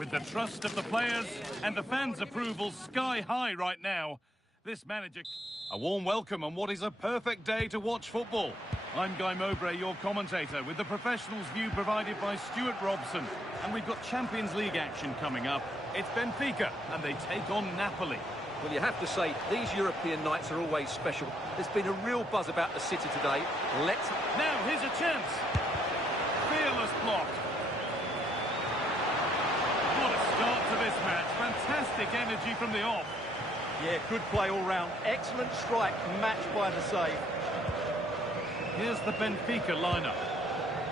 With the trust of the players and the fans' approval sky high right now, this manager... A warm welcome on what is a perfect day to watch football. I'm Guy Mowbray, your commentator, with the professionals' view provided by Stuart Robson. And we've got Champions League action coming up. It's Benfica, and they take on Napoli. Well, you have to say, these European nights are always special. There's been a real buzz about the city today. Now, here's a chance. Fearless block. What a start to this match. Fantastic energy from the off. Yeah, good play all round. Excellent strike, matched by the save. Here's the Benfica lineup.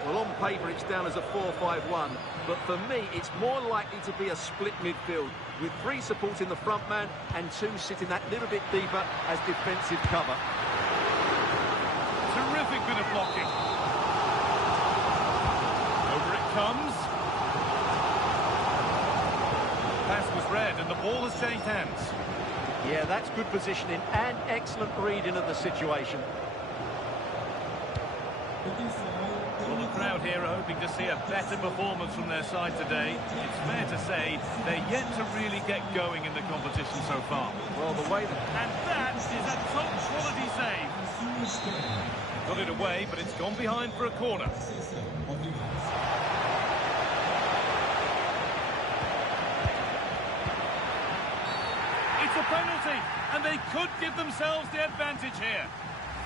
Well, on paper, it's down as a 4-5-1. But for me, it's more likely to be a split midfield, with 3 supporting the front man and 2 sitting that little bit deeper as defensive cover. Terrific bit of blocking. Over it comes. Pass was read and the ball has changed hands. Yeah, that's good positioning and excellent reading of the situation. Well, the crowd here are hoping to see a better performance from their side today. It's fair to say they're yet to really get going in the competition so far. Well, the way that... And that is a top-quality save. Got it away, but it's gone behind for a corner. It's a penalty, and they could give themselves the advantage here.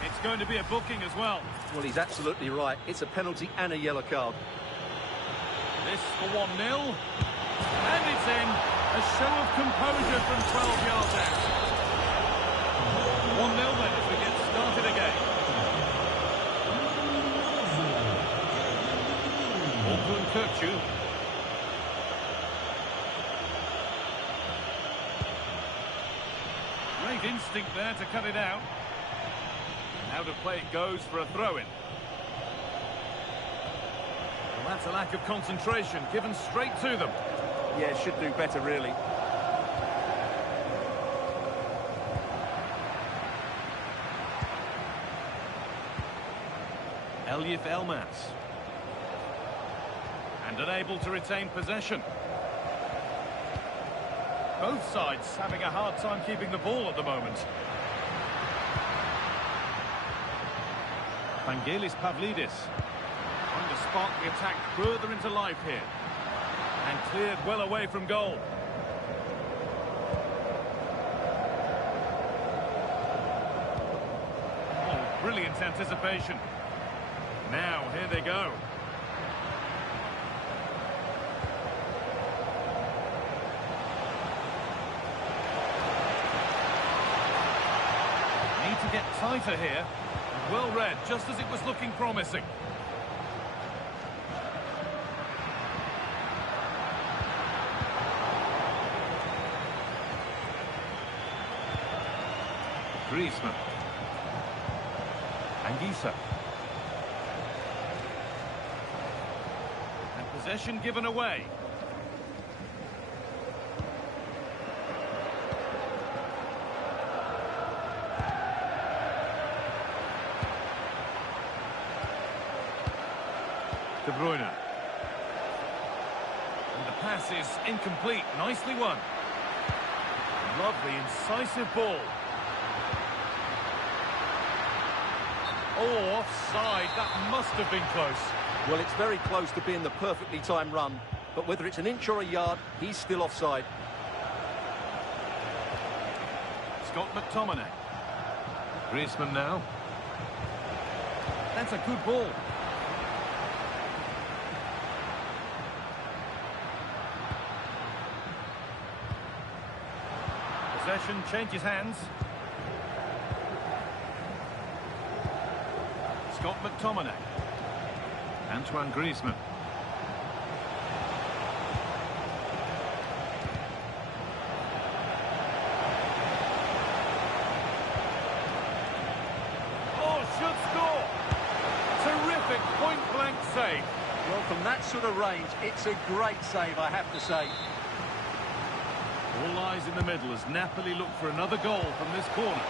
It's going to be a booking as well. Well, he's absolutely right. It's a penalty and a yellow card. This for 1-0. And it's in. A show of composure from 12 yards out. 1-0 then as we get started again. Orkun Kökçü. Great instinct there to cut it out. Out of play it goes for a throw-in. Well, that's a lack of concentration, given straight to them. Yeah, should do better, really. Elmas. And unable to retain possession. Both sides having a hard time keeping the ball at the moment. Vangelis Pavlidis trying to spark the attack further into life here. And cleared well away from goal. Oh, brilliant anticipation. Now, here they go. Need to get tighter here. Well read, just as it was looking promising. Griezmann. Anguissa. And possession given away. De Bruyne. And the pass is incomplete. Nicely won. Lovely, incisive ball. Oh, offside. That must have been close. Well, it's very close to being the perfectly timed run. But whether it's an inch or a yard, he's still offside. Scott McTominay. Griezmann now. That's a good ball. Possession changes hands. Scott McTominay. Antoine Griezmann. Oh, should score. Terrific point-blank save. Well, from that sort of range, it's a great save, I have to say. All eyes in the middle as Napoli look for another goal from this corner.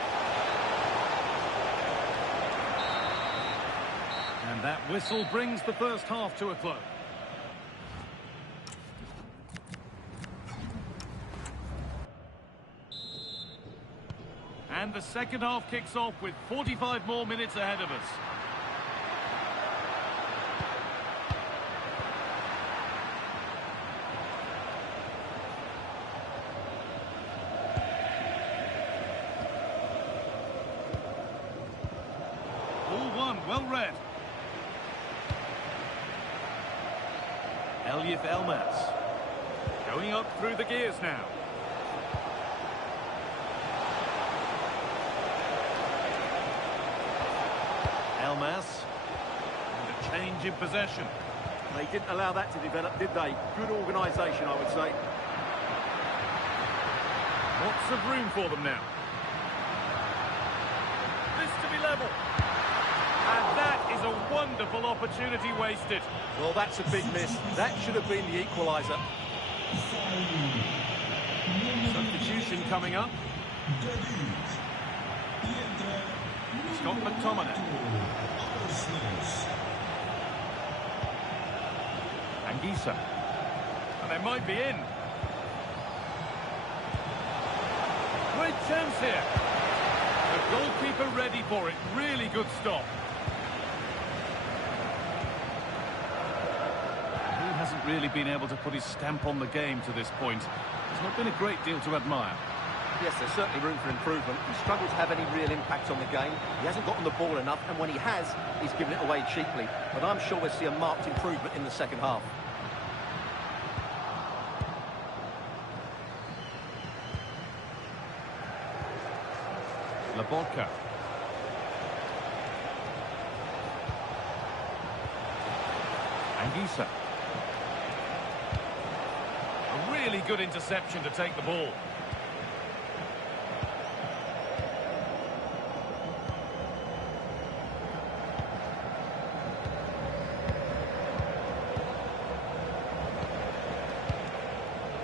And that whistle brings the first half to a close. And the second half kicks off with 45 more minutes ahead of us. Ball one, well read. ep5 going up through the gears now. ep5 and a change in possession. They didn't allow that to develop, did they? Good organisation, I would say. Lots of room for them now. This to be level. And that is a wonderful opportunity wasted. Well, that's a big miss. That should have been the equaliser. Substitution coming up. Scott McTominay. Anguissa. And they might be in. Great chance here. The goalkeeper ready for it. Really good stop. He hasn't really been able to put his stamp on the game to this point. There's not been a great deal to admire. Yes, there's certainly room for improvement. He struggles to have any real impact on the game. He hasn't gotten the ball enough, and when he has, he's given it away cheaply. But I'm sure we'll see a marked improvement in the second half. Laborca. Anguissa. A really good interception to take the ball.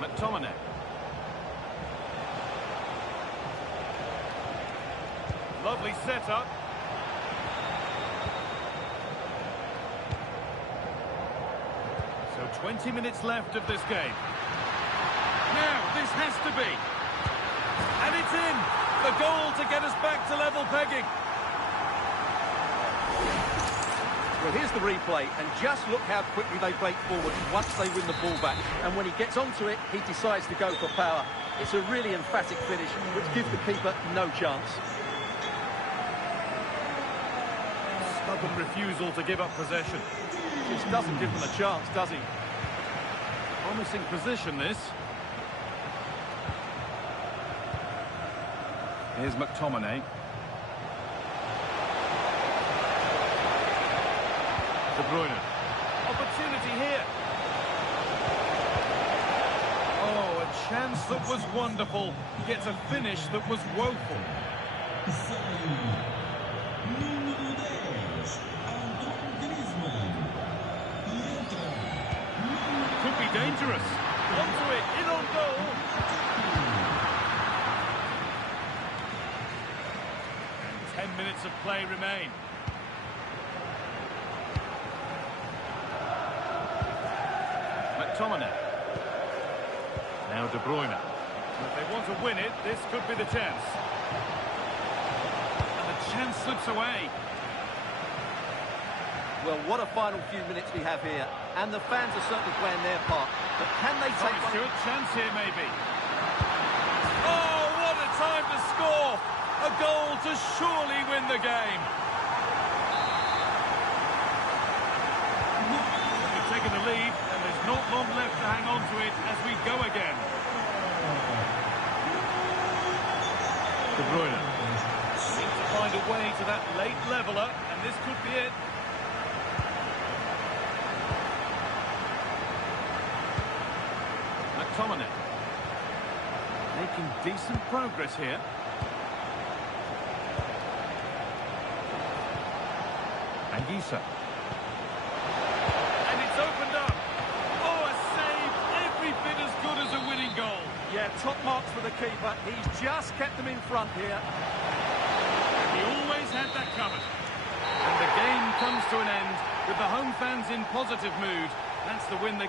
McTominay. Lovely setup. So 20 minutes left of this game. Now, this has to be. And it's in. The goal to get us back to level pegging. Well, here's the replay, and just look how quickly they break forward once they win the ball back. And when he gets onto it, he decides to go for power. It's a really emphatic finish, which gives the keeper no chance. Stubborn refusal to give up possession. Just doesn't give them a chance, does he? Promising position, this. Here's McTominay. De Bruyne. Opportunity here. Oh, a chance that was wonderful. Gets a finish that was woeful. Could be dangerous. Onto it, in on goal. And 10 minutes of play remain. McTominay. Now De Bruyne. If they want to win it, this could be the chance. And the chance slips away. Well, what a final few minutes we have here. And the fans are certainly playing their part. But can they take one? Good chance here, maybe. Oh, what a time to score! A goal to surely win the game. We've taken the lead, and there's not long left to hang on to it as we go again. De Bruyne needs to find a way to that late leveller, and this could be it. McTominay making decent progress here. Anguissa. And it's opened up. Oh, a save. Every bit as good as a winning goal. Yeah, top marks for the keeper. He's just kept them in front here. He always had that covered. And the game comes to an end with the home fans in positive mood. That's the win they...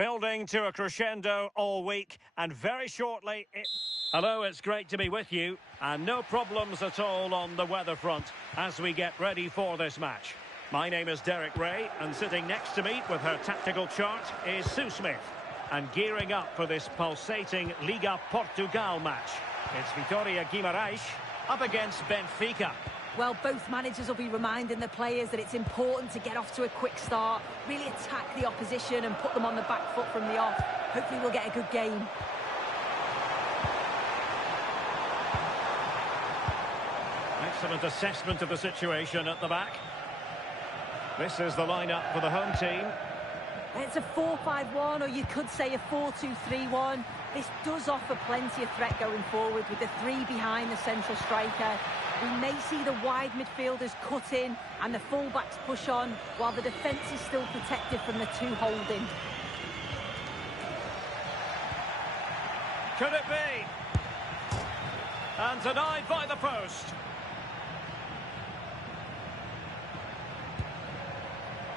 building to a crescendo all week, and very shortly it... Hello, it's great to be with you, and no problems at all on the weather front as we get ready for this match. My name is Derek Ray, and sitting next to me with her tactical chart is Sue Smith. And gearing up for this pulsating Liga Portugal match, it's Vitória Guimarães up against Benfica. Well, both managers will be reminding the players that it's important to get off to a quick start, really attack the opposition and put them on the back foot from the off. Hopefully we'll get a good game. Excellent assessment of the situation at the back. This is the lineup for the home team. It's a 4-5-1, or you could say a 4-2-3-1. This does offer plenty of threat going forward with the three behind the central striker. We may see the wide midfielders cut in and the full-backs push on, while the defence is still protected from the two holding. Could it be? And denied by the post.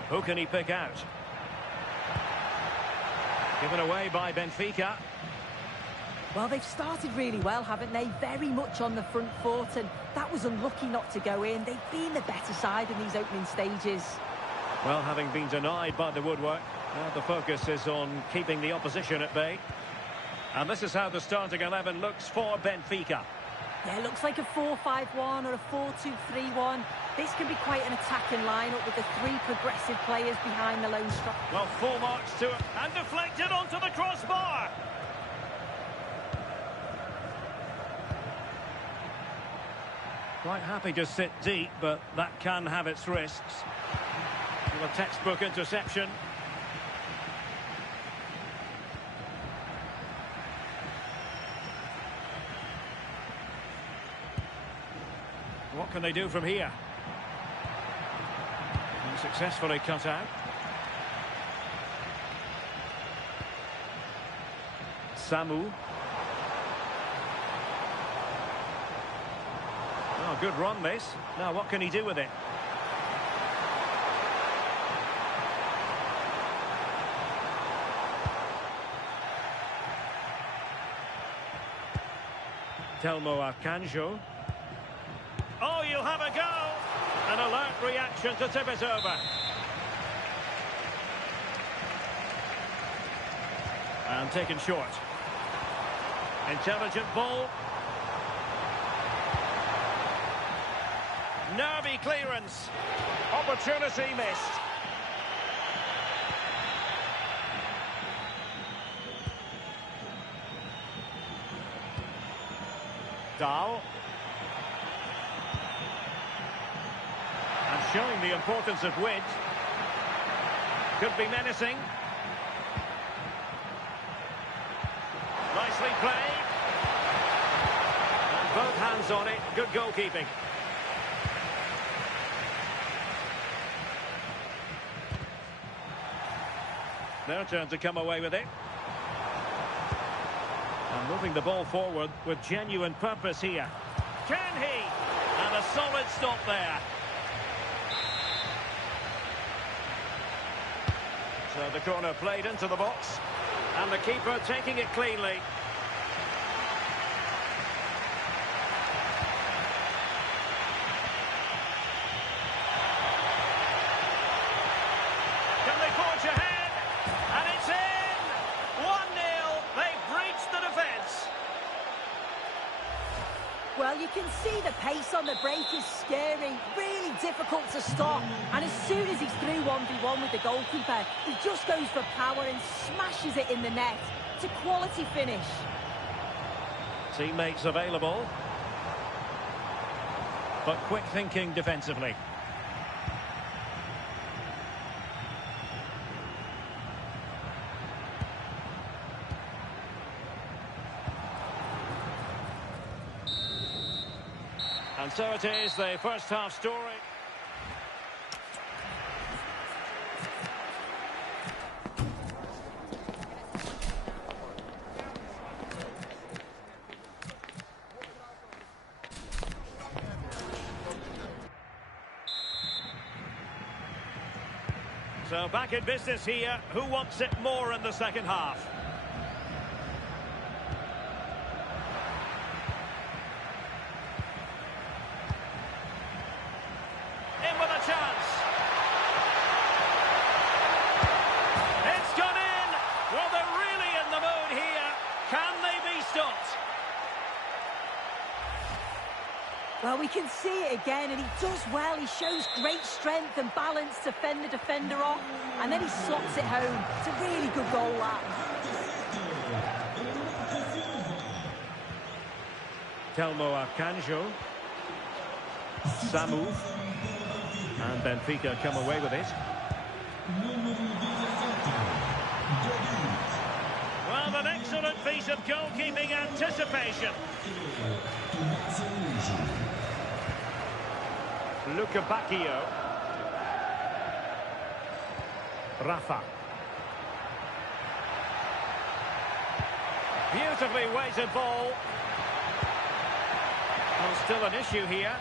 Who can he pick out? Given away by Benfica. Well, they've started really well, haven't they? Very much on the front foot, and that was unlucky not to go in. They've been the better side in these opening stages. Well, having been denied by the woodwork, now the focus is on keeping the opposition at bay. And this is how the starting 11 looks for Benfica. Yeah, it looks like a 4-5-1 or a 4-2-3-1. This can be quite an attacking lineup with the three progressive players behind the lone striker. Well, full marks to it, and deflected onto the crossbar. Quite happy to sit deep, but that can have its risks. Well, a textbook interception. What can they do from here? And successfully cut out. Samu. Oh, good run this. Now what can he do with it? Telmo Akanjo. Oh, you'll have a go! An alert reaction to tip it over. And taken short. Intelligent ball. Nervy clearance. Opportunity missed. Dahl. And showing the importance of width. Could be menacing. Nicely played. And both hands on it. Good goalkeeping. Their turn to come away with it. And moving the ball forward with genuine purpose here. Can he? And a solid stop there. So the corner played into the box. And the keeper taking it cleanly. Can they forge ahead? And it's in! 1-0. They've breached the defence. Well, you can see the pace on the break is scary, really difficult to stop. And as soon as he's through 1v1 with the goalkeeper, he just goes for power and smashes it in the net. It's a quality finish. Teammates available. But quick thinking defensively. And so it is, the first half story. So back in business here. Who wants it more in the second half? In with a chance. It's gone in. Well, they're really in the mood here. Can they be stopped? Well, we can see it again, and he does well. He shows great strength and balance to fend the defender off, and then he slots it home. It's a really good goal, that. Telmo Akanjo. Samu. And Benfica come away with it. Well, an excellent piece of goalkeeping anticipation. Luca Bacchio. Rafa. Beautifully weighted ball. Well, still an issue here.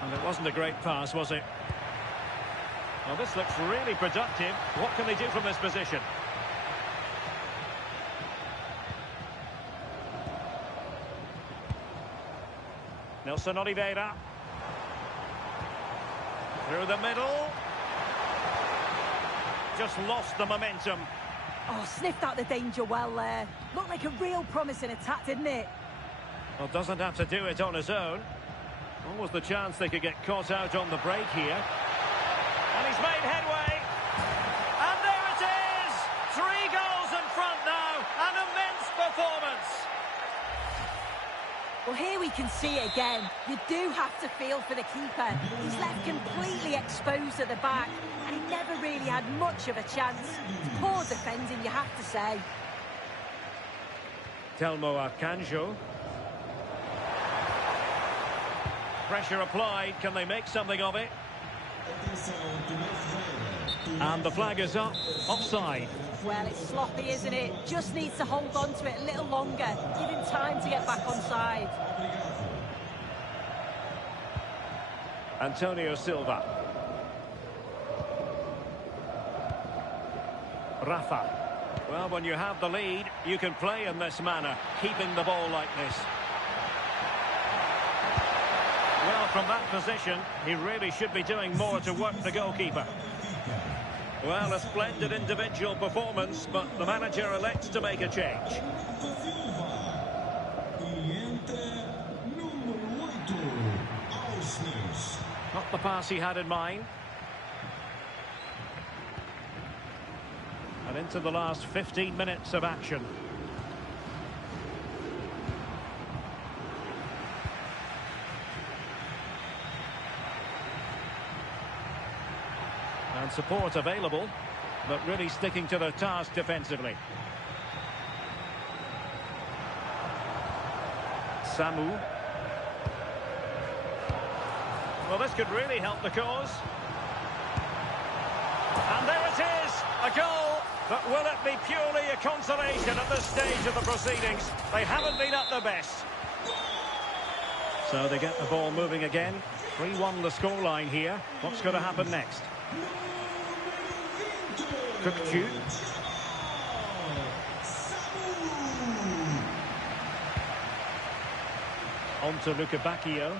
And it wasn't a great pass, was it? Well, this looks really productive. What can they do from this position? Nelson Oliveira. Through the middle. Just lost the momentum. Oh, sniffed out the danger well there. Looked like a real promising attack, didn't it? Well, doesn't have to do it on his own. What was the chance they could get caught out on the break here? And he's made headway. And there it is! 3 goals in front now. An immense performance. Well, here we can see it again. You do have to feel for the keeper. He's left completely exposed at the back, and he never really had much of a chance. It's poor defending, you have to say. Telmo Akanjo. Pressure applied. Can they make something of it? And the flag is up. Offside. Well, it's sloppy, isn't it? Just needs to hold on to it a little longer. Give him time to get back on side. Antonio Silva. Rafa. Well, when you have the lead, you can play in this manner, keeping the ball like this. Well, from that position, he really should be doing more to work the goalkeeper. Well, a splendid individual performance, but the manager elects to make a change. Not the pass he had in mind. And into the last 15 minutes of action. And support available, but really sticking to their task defensively. Samu. Well, this could really help the cause. And there it is, a goal. But will it be purely a consolation at this stage of the proceedings? They haven't been at their best. So they get the ball moving again. 3-1 the scoreline here. What's going to happen next? Kukcu. On to Luca Bacchio.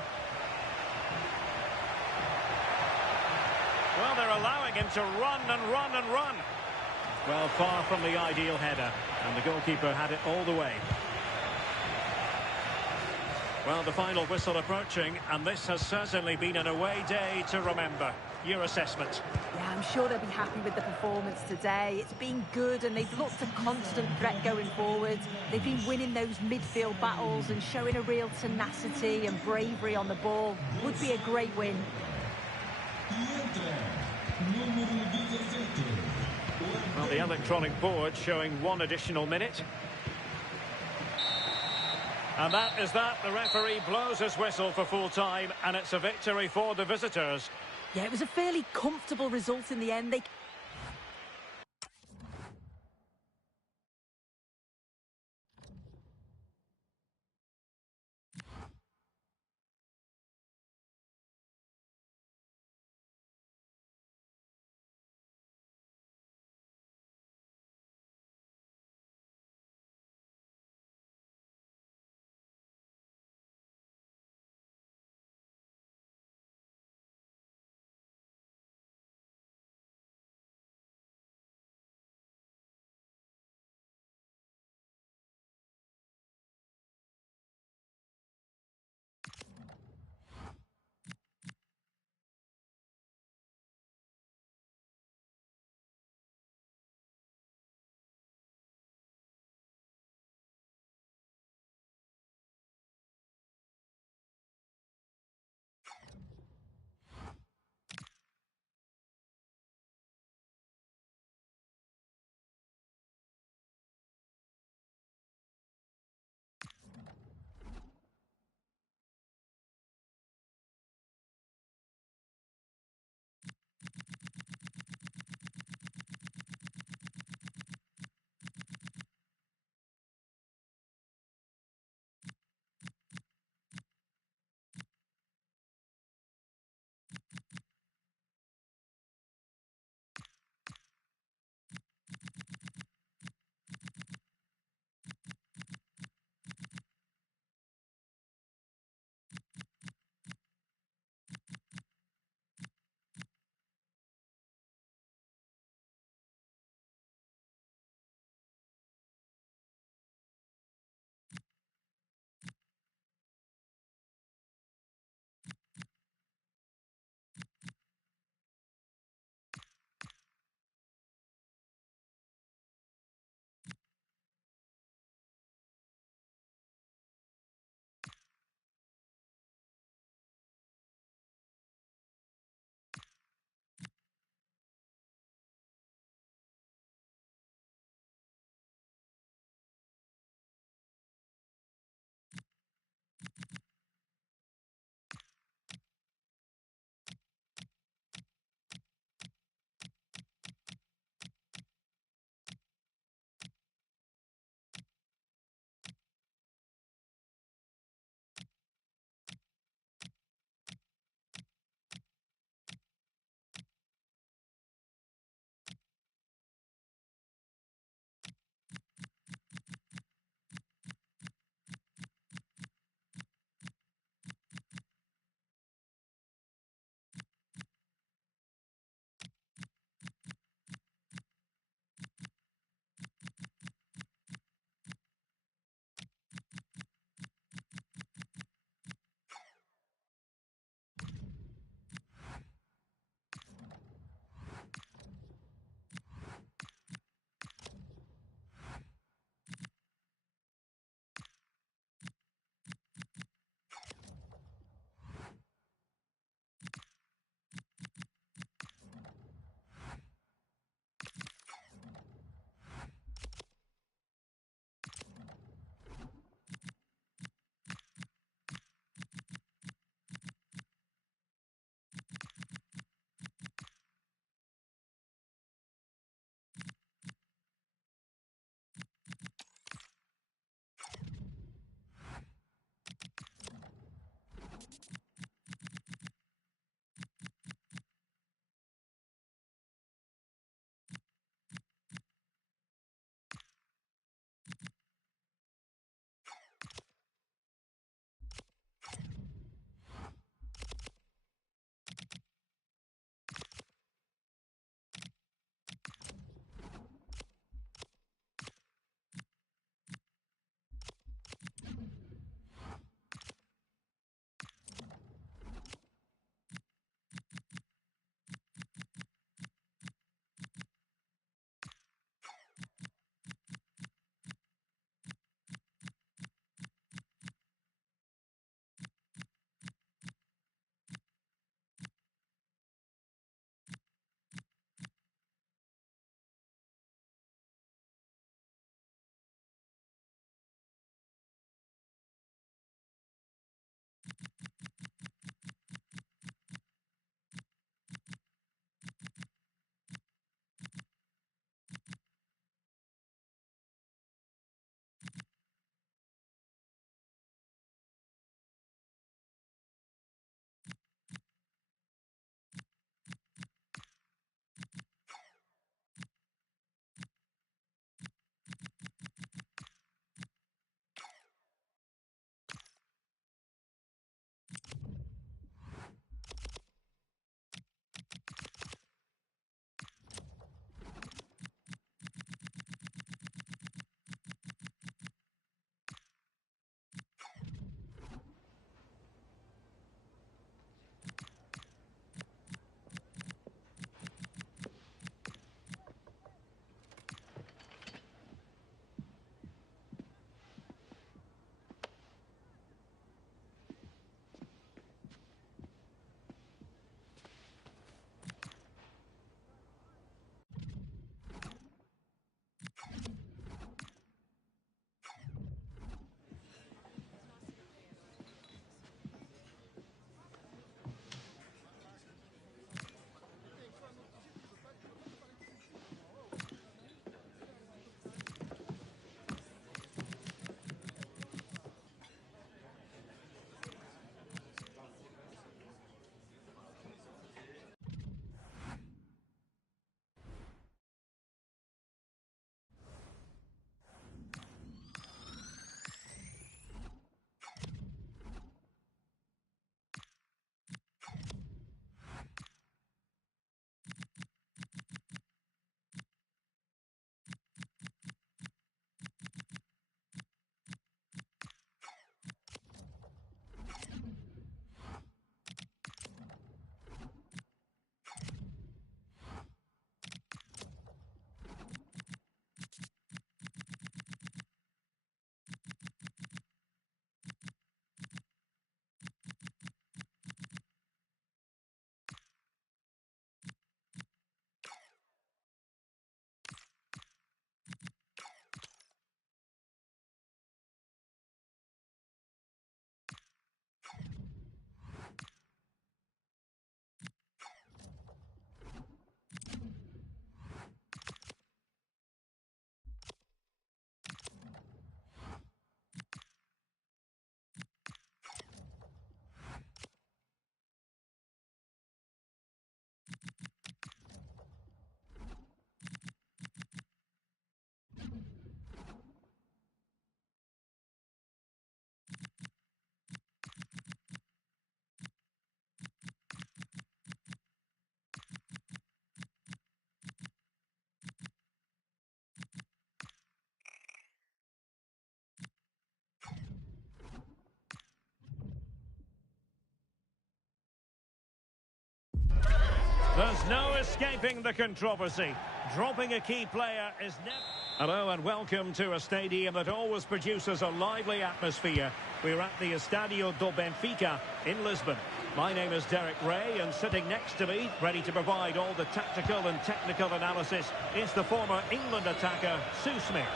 Well, they're allowing him to run and run and run. Well, far from the ideal header, and the goalkeeper had it all the way. Well, the final whistle approaching, and this has certainly been an away day to remember. Your assessment? Yeah, I'm sure they'll be happy with the performance today. It's been good, and they've looked a constant threat going forward. They've been winning those midfield battles and showing a real tenacity and bravery on the ball. Would be a great win. Well, the electronic board showing 1 additional minute. And that is that. The referee blows his whistle for full time, and it's a victory for the visitors. Yeah, it was a fairly comfortable result in the end. They There's no escaping the controversy. Dropping a key player is never... Hello and welcome to a stadium that always produces a lively atmosphere. We're at the Estadio do Benfica in Lisbon. My name is Derek Ray, and sitting next to me, ready to provide all the tactical and technical analysis, is the former England attacker, Sue Smith.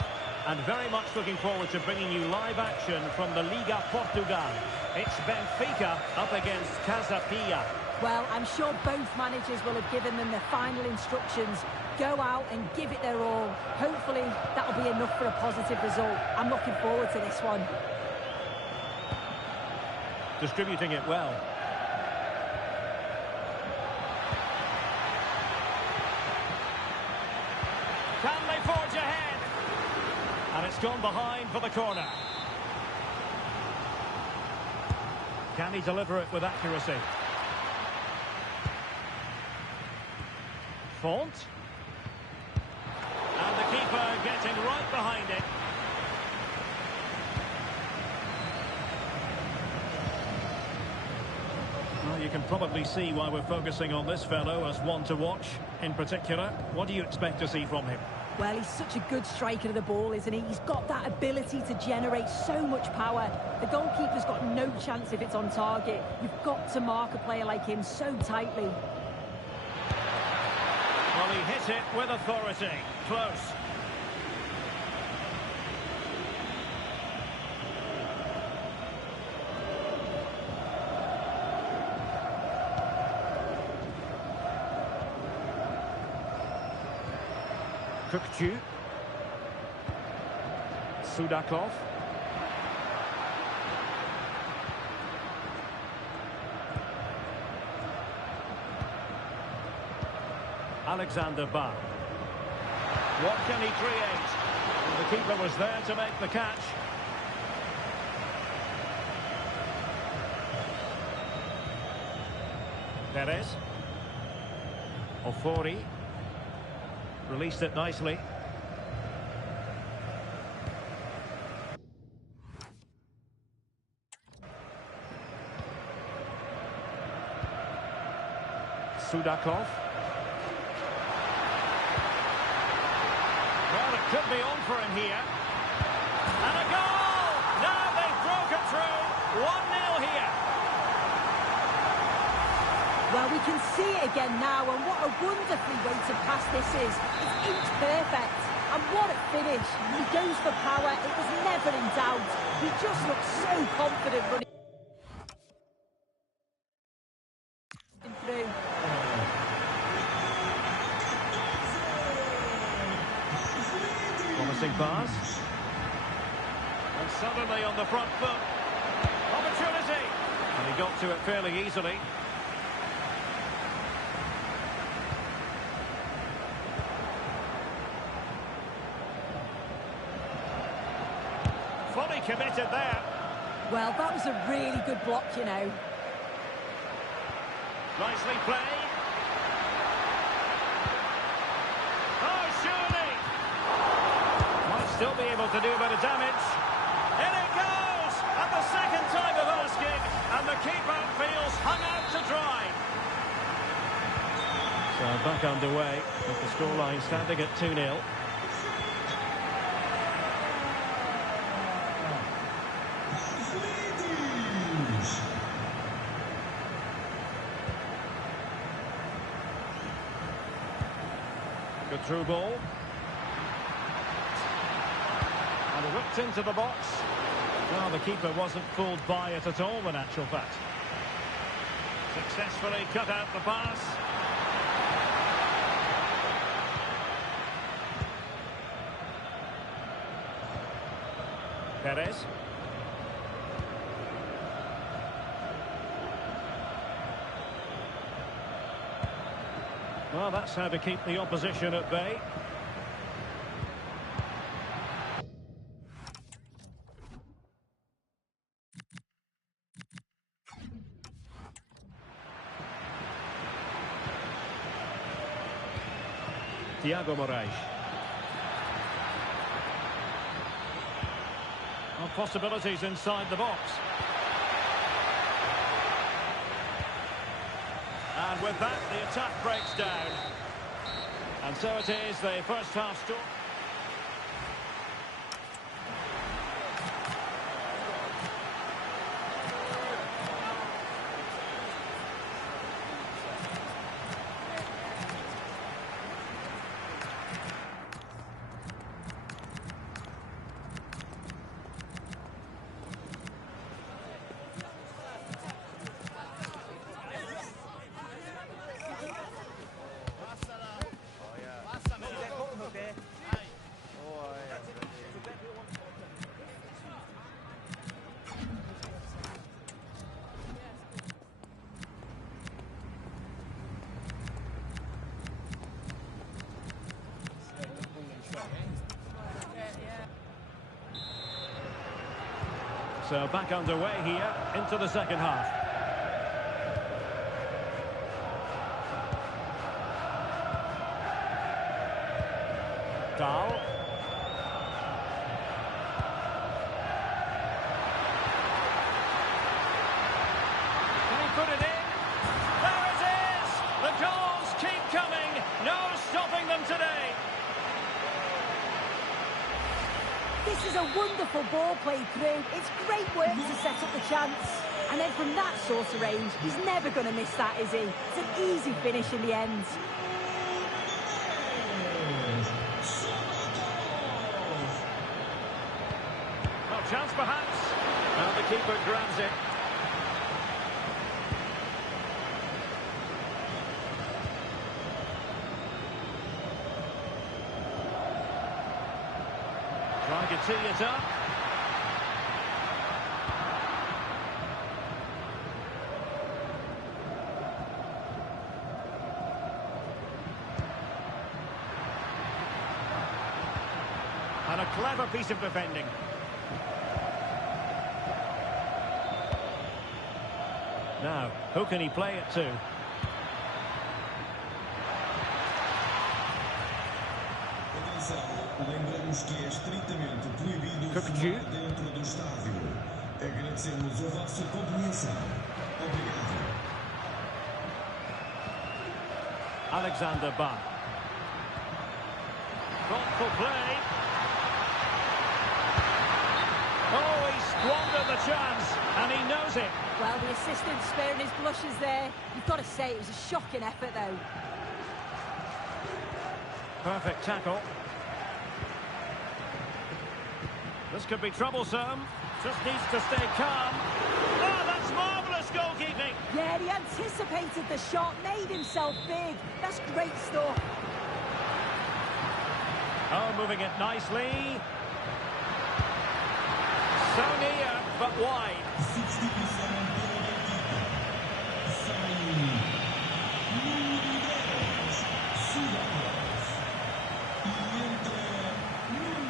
And very much looking forward to bringing you live action from the Liga Portugal. It's Benfica up against Casa Pia. Well, I'm sure both managers will have given them their final instructions. Go out and give it their all. Hopefully, that'll be enough for a positive result. I'm looking forward to this one. Distributing it well. Can they forge ahead? And it's gone behind for the corner. Can he deliver it with accuracy? Font. And the keeper getting right behind it. Well, you can probably see why we're focusing on this fellow as one to watch. In particular, what do you expect to see from him? Well, he's such a good striker of the ball, isn't he? He's got that ability to generate so much power. The goalkeeper's got no chance if it's on target. You've got to mark a player like him so tightly. Well, he hit it with authority. Close. Kukcu. Sudakov. Alexander Bach. What can he create? Well, the keeper was there to make the catch. Perez. Ofori. Released it nicely. Sudakov. Well, it could be on for him here. And a goal! Now they've broken through. 1-0 here. Well, we can see it again now, and what a wonderfully way to pass this is. It's inch perfect. And what a finish. He goes for power. It was never in doubt. He just looks so confident running through. Promising pass. And suddenly on the front foot. Opportunity. And he got to it fairly easily. Fully committed there. Well, that was a really good block, you know. Nicely played. Oh, surely. Might still be able to do a bit of damage. In it goes! At the second time of asking, and the keeper feels hung out to dry. So back underway, with the scoreline standing at 2-0. Good through ball. And whipped into the box. Well, the keeper wasn't fooled by it at all, in actual fact. Successfully cut out the pass. Perez. Well, that's how to keep the opposition at bay. Thiago Moraes. Well, possibilities inside the box. And with that, the attack breaks down. And so it is, the first half story. So back underway here into the second half. Dahl. Can he put it in? There it is! The goals keep coming. No stopping them today. This is a wonderful ball played through. It's great work to set up the chance. And then from that sort of range, he's never going to miss that, is he? It's an easy finish in the end. No chance perhaps. Now the keeper grabs it. Trying to tee it up. And a clever piece of defending. Now, who can he play it to? Lembramos que é estritamente proibido fumar dentro do estádio. Agradecemos a vossa compreensão. Obrigado. Alexander Bach. Thoughtful play. Oh, he squandered the chance, and he knows it. Well, the assistant sparing his blushes there. You've got to say it was a shocking effort, though. Perfect tackle. This could be troublesome. Just needs to stay calm. Oh, that's marvellous goalkeeping. Yeah, he anticipated the shot, made himself big. That's great stuff. Oh, moving it nicely. So near, but wide.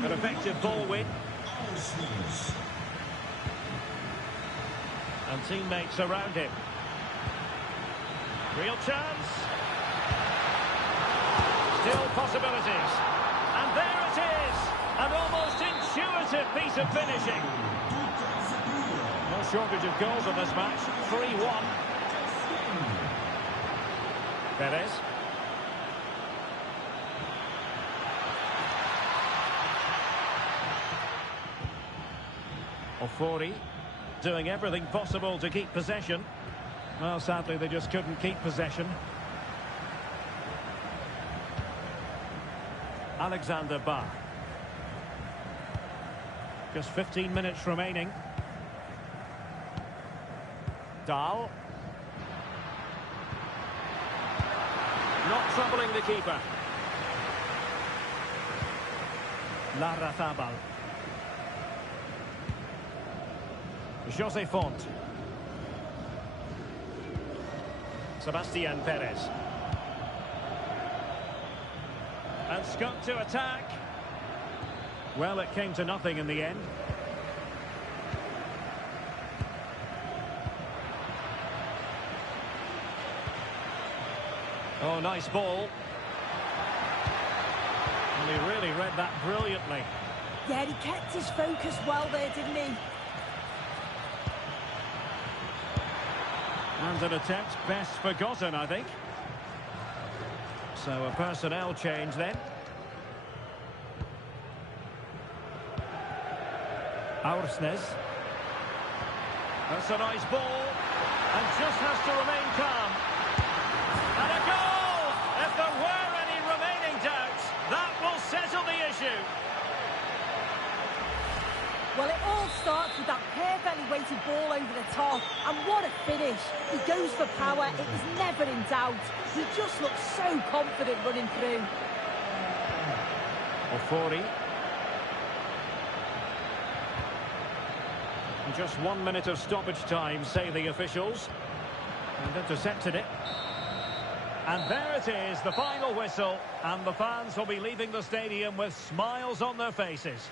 An effective ball win. And teammates around him. Real chance. Still possibilities. And there it is. An almost intuitive piece of finishing. No shortage of goals in this match. 3-1. Perez. Ofori doing everything possible to keep possession. Well, sadly, they just couldn't keep possession. Alexander Bach. Just 15 minutes remaining. Dahl. Not troubling the keeper. Larrazabal. José Font. Sebastián Perez. And Scott to attack. Well, it came to nothing in the end. Oh, nice ball. And he really read that brilliantly. Yeah, he kept his focus well there, didn't he? And an attempt best forgotten, I think. So a personnel change then. Aursnes. That's a nice ball. And just has to remain calm. And a goal! If there were any remaining doubts, that will settle the issue. Well, it all starts with that perfectly weighted ball over the top. And what a finish. He goes for power. It was never in doubt. He just looked so confident running through. Ofori. Just 1 minute of stoppage time, say the officials. And intercepted it. And there it is, the final whistle. And the fans will be leaving the stadium with smiles on their faces.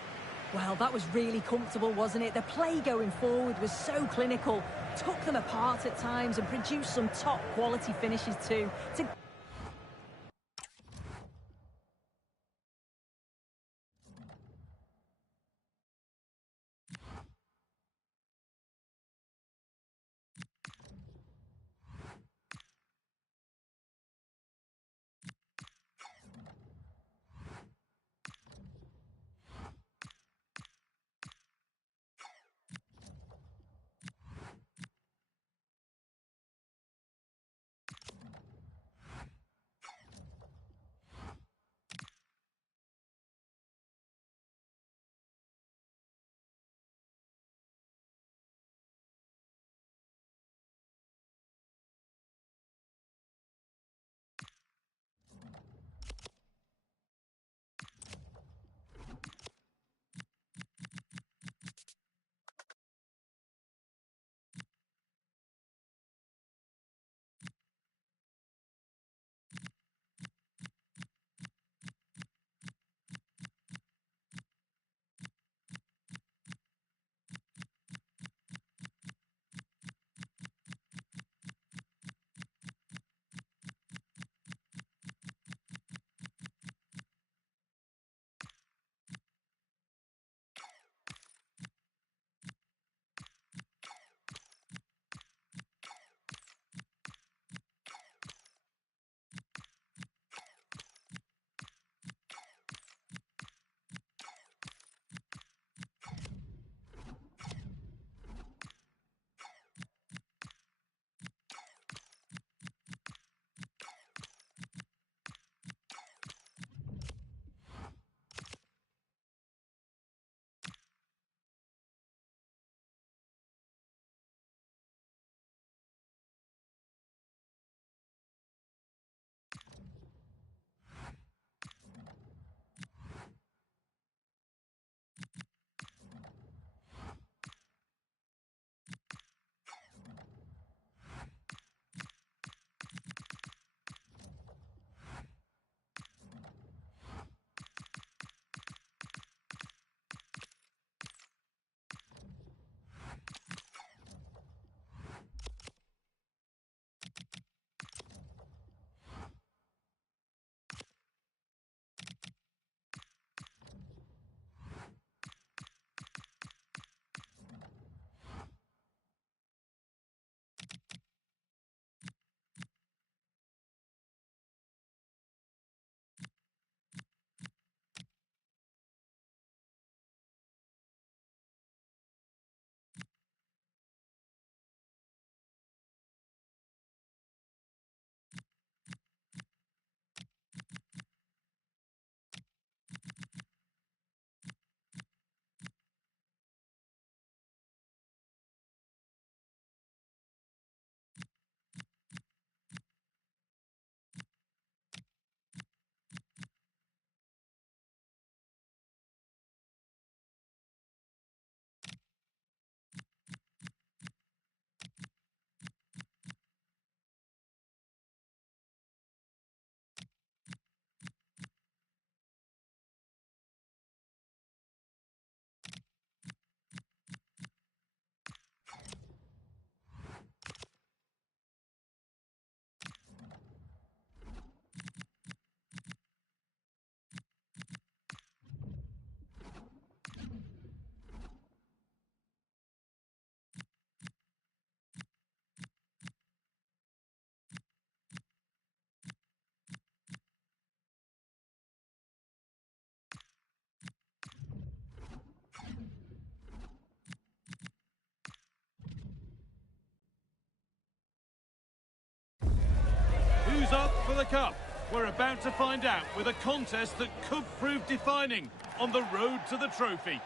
Well, that was really comfortable, wasn't it? The play going forward was so clinical. Took them apart at times and produced some top-quality finishes too. up for the cup. We're about to find out with a contest that could prove defining on the road to the trophy.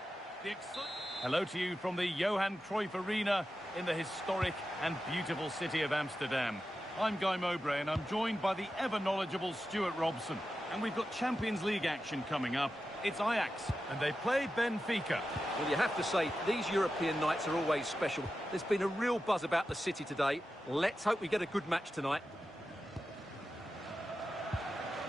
Hello to you from the Johan Cruyff Arena in the historic and beautiful city of Amsterdam. I'm Guy Mowbray and I'm joined by the ever-knowledgeable Stuart Robson. And we've got Champions League action coming up. It's Ajax, and they play Benfica. Well, you have to say, these European nights are always special. There's been a real buzz about the city today. Let's hope we get a good match tonight.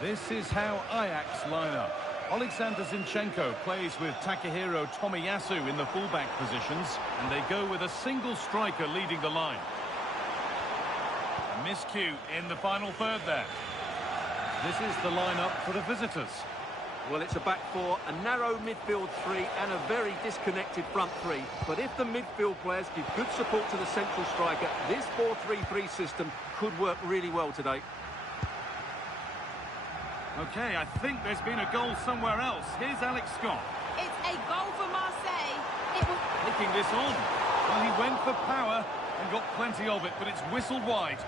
This is how Ajax line up. Alexander Zinchenko plays with Takehiro Tomiyasu in the fullback positions, and they go with a single striker leading the line. A miscue in the final third there. This is the lineup for the visitors. Well, it's a back four, a narrow midfield three, and a very disconnected front three. But if the midfield players give good support to the central striker, this 4-3-3 system could work really well today. Okay, I think there's been a goal somewhere else. Here's Alex Scott. It's a goal for Marseille. It was... Taking this on. Well, he went for power and got plenty of it, but it's whistled wide.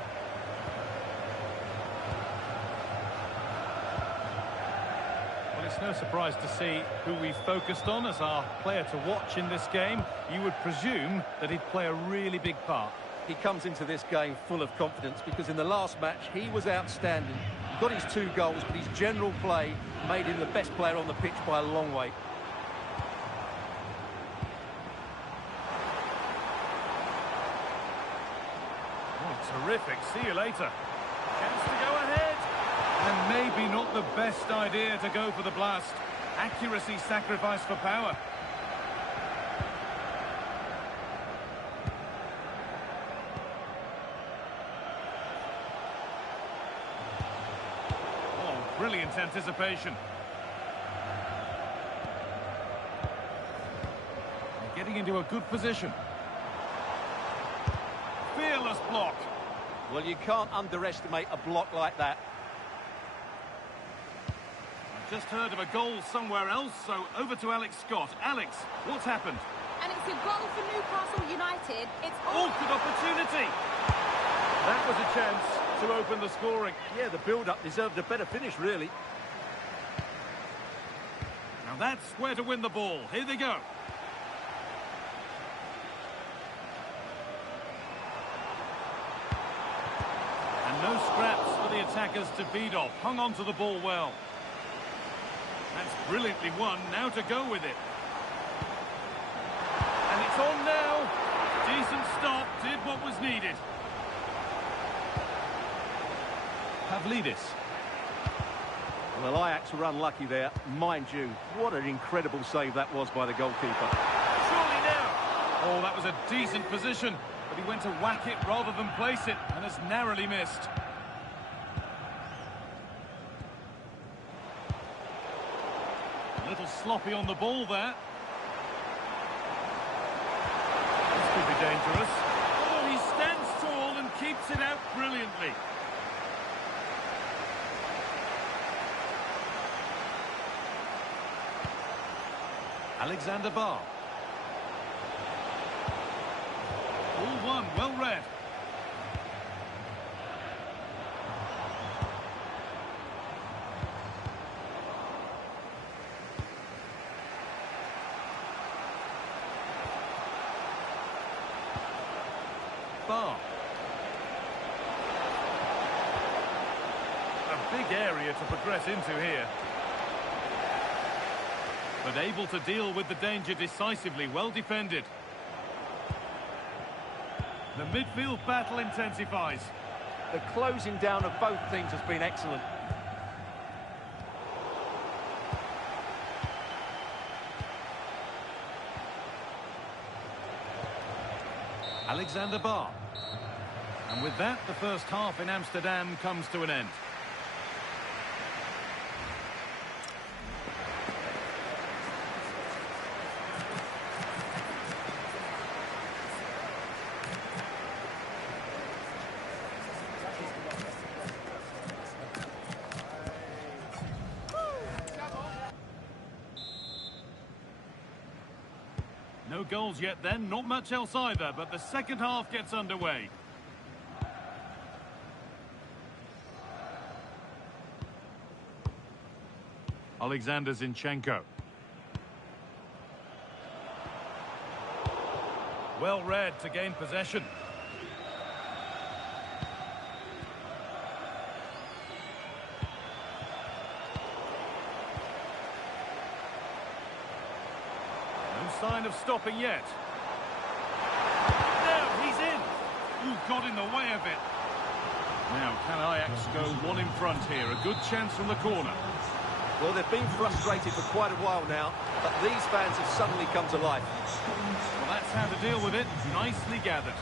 Well, it's no surprise to see who we focused on as our player to watch in this game. You would presume that he'd play a really big part. He comes into this game full of confidence because in the last match he was outstanding. He got his 2 goals, but his general play made him the best player on the pitch by a long way. Oh, terrific. See you later. Chance to go ahead. And maybe not the best idea to go for the blast. Accuracy sacrificed for power. Brilliant anticipation. Getting into a good position. Fearless block. Well, you can't underestimate a block like that. I've just heard of a goal somewhere else, so over to Alex Scott. Alex, what's happened? And it's a goal for Newcastle United. It's all good opportunity. That was a chance to open the scoring. Yeah, the build-up deserved a better finish, really. Now that's where to win the ball. Here they go. And no scraps for the attackers to beat off. Hung on to the ball well. That's brilliantly won. Now to go with it. And it's on now. Decent stop. Did what was needed. Pavlidis. Well, Ajax were unlucky there, mind you. What an incredible save that was by the goalkeeper. Surely now. Oh, that was a decent position, but he went to whack it rather than place it, and has narrowly missed. A little sloppy on the ball there. This could be dangerous. Oh, he stands tall and keeps it out brilliantly. Alexander Barr. All one, well read. Barr. A big area to progress into here. But able to deal with the danger decisively, well defended. The midfield battle intensifies. The closing down of both teams has been excellent. Alexander Barr. And with that, the first half in Amsterdam comes to an end. No goals yet then, not much else either, but the second half gets underway. Alexander Zinchenko. Well read to gain possession. No sign of stopping yet. Now he's in. Ooh, got in the way of it. Now, can Ajax go one in front here? A good chance from the corner. Well, they've been frustrated for quite a while now, but these fans have suddenly come to life. Well, that's how to deal with it. Nicely gathered.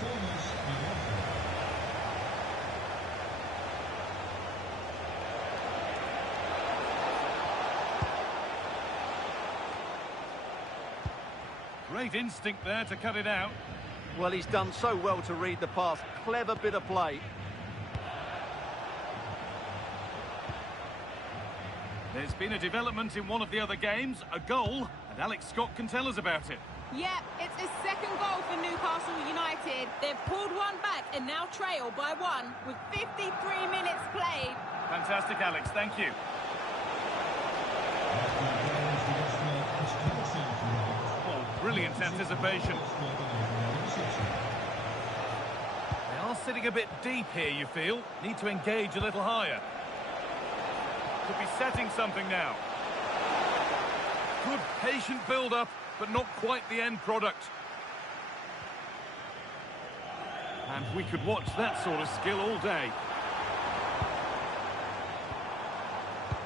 Great instinct there to cut it out. Well, he's done so well to read the pass. Clever bit of play. There's been a development in one of the other games, a goal, and Alex Scott can tell us about it. Yep, it's his second goal for Newcastle United. They've pulled one back and now trail by one with 53 minutes played. Fantastic, Alex. Thank you. Oh, brilliant anticipation. They are sitting a bit deep here, you feel. Need to engage a little higher. Could be setting something now. Good patient build-up, but not quite the end product. And we could watch that sort of skill all day.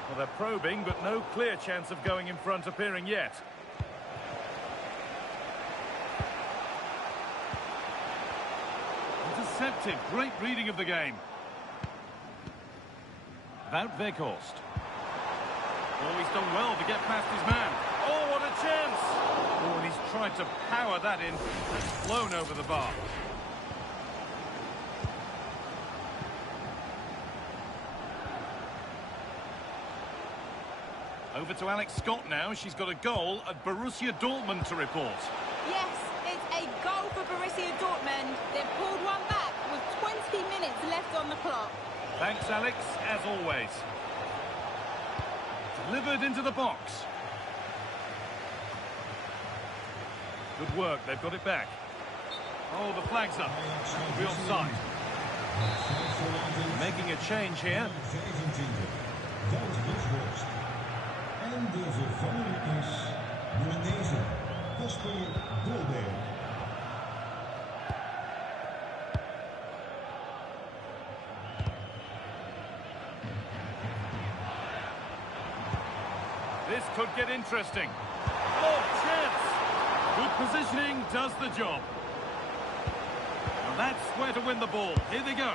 Well, they're probing, but no clear chance of going in front appearing yet. Intercepted. Great reading of the game. Wout Weghorst. Oh, he's done well to get past his man. Oh, what a chance! Oh, and he's tried to power that in. It's flown over the bar. Over to Alex Scott now. She's got a goal at Borussia Dortmund to report. Yes, it's a goal for Borussia Dortmund. They've pulled one back with 20 minutes left on the clock. Thanks, Alex, as always. Delivered into the box. Good work, they've got it back. Oh, the flag's up. Real offside. Making a change here. En de vervanger is nummer 9, Kasper Dolberg. This could get interesting. Oh, chance! Good positioning does the job. Now that's where to win the ball. Here they go.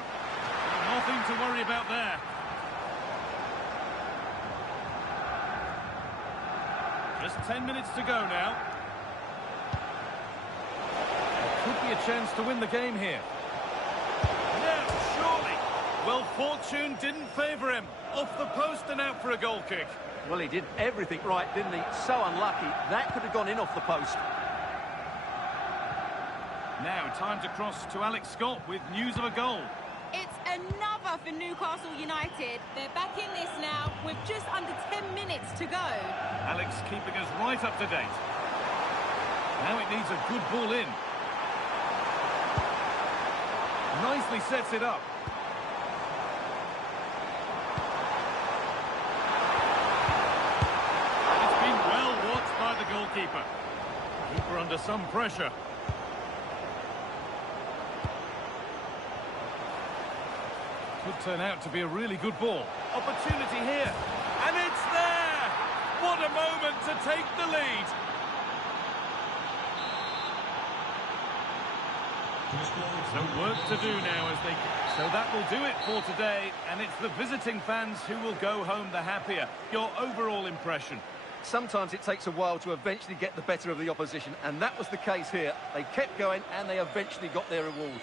Nothing to worry about there. Just 10 minutes to go now. Could be a chance to win the game here. Now, surely. Well, fortune didn't favour him. Off the post and out for a goal kick. Well, he did everything right, didn't he? So unlucky. That could have gone in off the post. Now, time to cross to Alex Scott with news of a goal. It's another for Newcastle United. They're back in this now with just under 10 minutes to go. Alex keeping us right up to date. Now it needs a good ball in. Nicely sets it up. It's been well watched by the goalkeeper. Keeper under some pressure. Could turn out to be a really good ball. Opportunity here. And it's there! What a moment to take the lead. So work to do now as they... So that will do it for today. And it's the visiting fans who will go home the happier. Your overall impression? Sometimes it takes a while to eventually get the better of the opposition, and that was the case here. They kept going and they eventually got their reward.